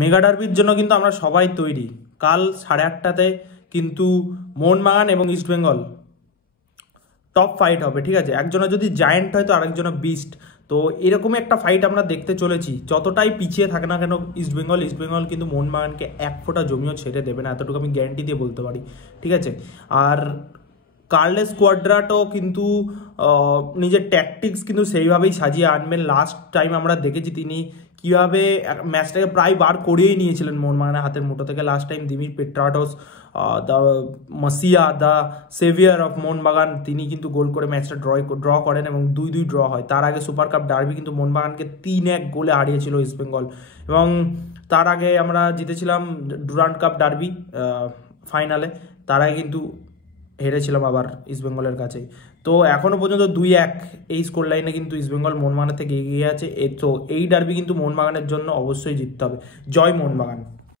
Mega ডার্বির জন্য কিন্তু আমরা সবাই তৈরি। কাল 8:30টাতে কিন্তু মোহনবাগান এবং ইস্টবেঙ্গল টপ ফাইট হবে, ঠিক আছে। একজনের যদি জায়েন্ট হয় তো আরেকজনের বিস্ট। তো এরকমই একটা ফাইট আমরা দেখতে চলেছি। যতটাই পিছিয়ে থাকে না কেন ইস্টবেঙ্গল কিন্তু মোহনবাগানকে এক ফোঁটা জমিও ছেড়ে দেবে না, এতটুকু আমি গ্যারান্টি দিয়ে বলতে পারি, ঠিক আছে। আর কার্লেস কোয়াড্রাটো কিন্তু নিজের ট্যাকটিক্স কিন্তু সেইভাবেই সাজিয়ে আনবেন। লাস্ট টাইম আমরা দেখেছি তিনি কীভাবে ম্যাচটাকে প্রায় বার করিয়েই নিয়েছিলেন মোহনবাগানের হাতের মুঠো থেকে। Last time দিমির পেট্রাটোস, the Masia, the severe of Mohun Bagan, তিনি কিন্তু গোল করে ম্যাচটা ড্র করেন এবং 2-2 ড্র হয়। তার আগে সুপার কাপ ডার্বি কিন্তু মোহনবাগানকে 3-1 গোলে হারিয়েছিল ইস্টবেঙ্গল, এবং তার আগে আমরা জিতেছিলাম ডুরান্ড কাপ ডার্বি ফাইনালে। তার আগে কিন্তু হেরেছিলাম আবার ইস্টবেঙ্গলের কাছে। তো এখনও পর্যন্ত 2-1 এই স্কোর লাইনে কিন্তু ইস্টবেঙ্গল মোহনবাগানের থেকে এগিয়ে আছে। তো এই ডার্বি কিন্তু মোহনবাগানের জন্য অবশ্যই জিততে হবে। জয় মোহনবাগান।